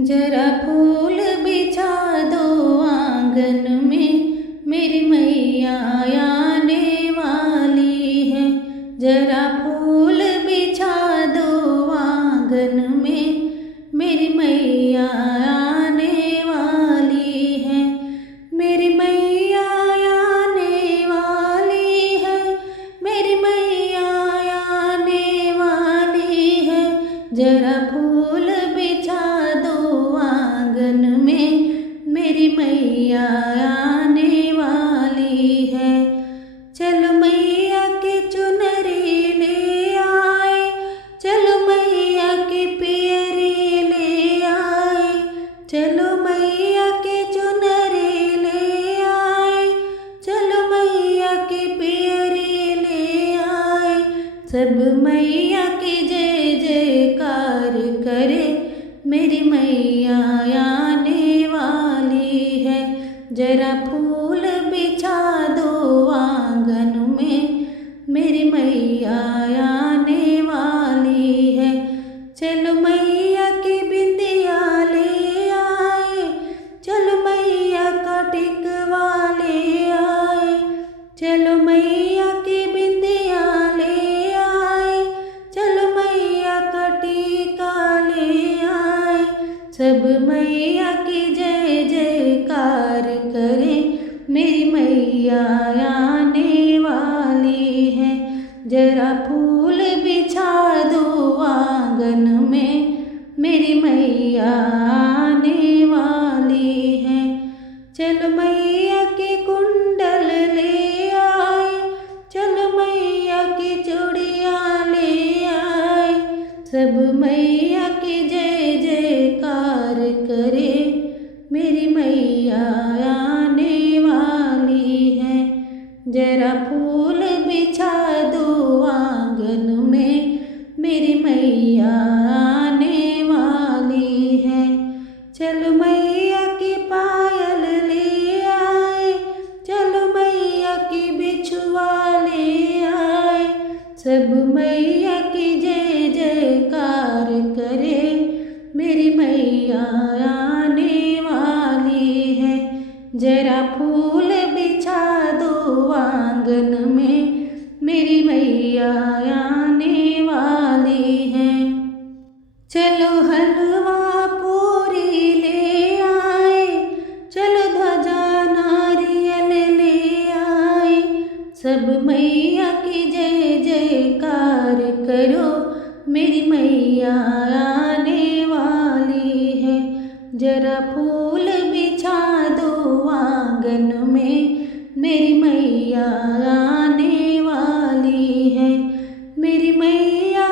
जरा फूल बिछा दो आंगन में, मेरी मैया आने वाली है। जरा फूल बिछा दो आंगन में, मेरी मैया आने वाली है। मेरी मैया आने वाली है, मेरी मैया आने वाली है। जरा फूल बिछा दो आंगन में, मेरी मैया आने वाली है। चलो मैया की चुनरी ले आए, चलो मैया की पियरी ले आए। चलो मैया की चुनरी ले आए, चलो मैया की पियरी ले आए। सब मैया की जय जयकार करे, मेरी मैया आने वाली है। जरा फूल बिछा दो आंगन में, मेरी मैया आने वाली है। चलो मैया की बिंदिया ले आए, चलो मैया का टिकवा ले आए। चलो मैया की बिंदिया ले आए, चलो मैया का टीका ले आए। सब मैया की जय जयकार करे, मेरी मैया आने वाली है। जरा फूल बिछा दो आंगन में, मेरी मैया आने वाली है। चलो मैया के कुंडल ले आए, चलो मैया की चूड़िया ले आए। सब मैया की जय जयकार करे, मेरी मैया आने वाली है। जरा फूल बिछा दो आंगन में, मेरी मैया आने वाली है। चलो मैया की पायल ले आए, चलो मैया की बिछुआ ले आए। सब मैया की जय जयकार करे, मेरी मैया आने वाली है। जरा फूल बिछा दो आंगन में, मेरी मैया आने वाली है। चलो हलवा पूरी ले आए, चलो ध्वजा नारियल ले आए। सब मैया की जय जयकार करो, मेरी मैया आने वाली है। जरा फूल बिछा दो आंगन में, मेरी मैया आने वाली है। मेरी मैया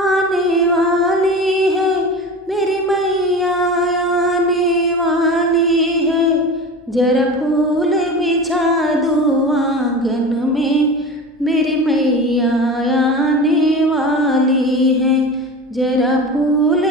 आने वाली है, मेरी मैया आने वाली है। जरा फूल बिछा दो आंगन में, मेरी मैया आने वाली है। जरा फूल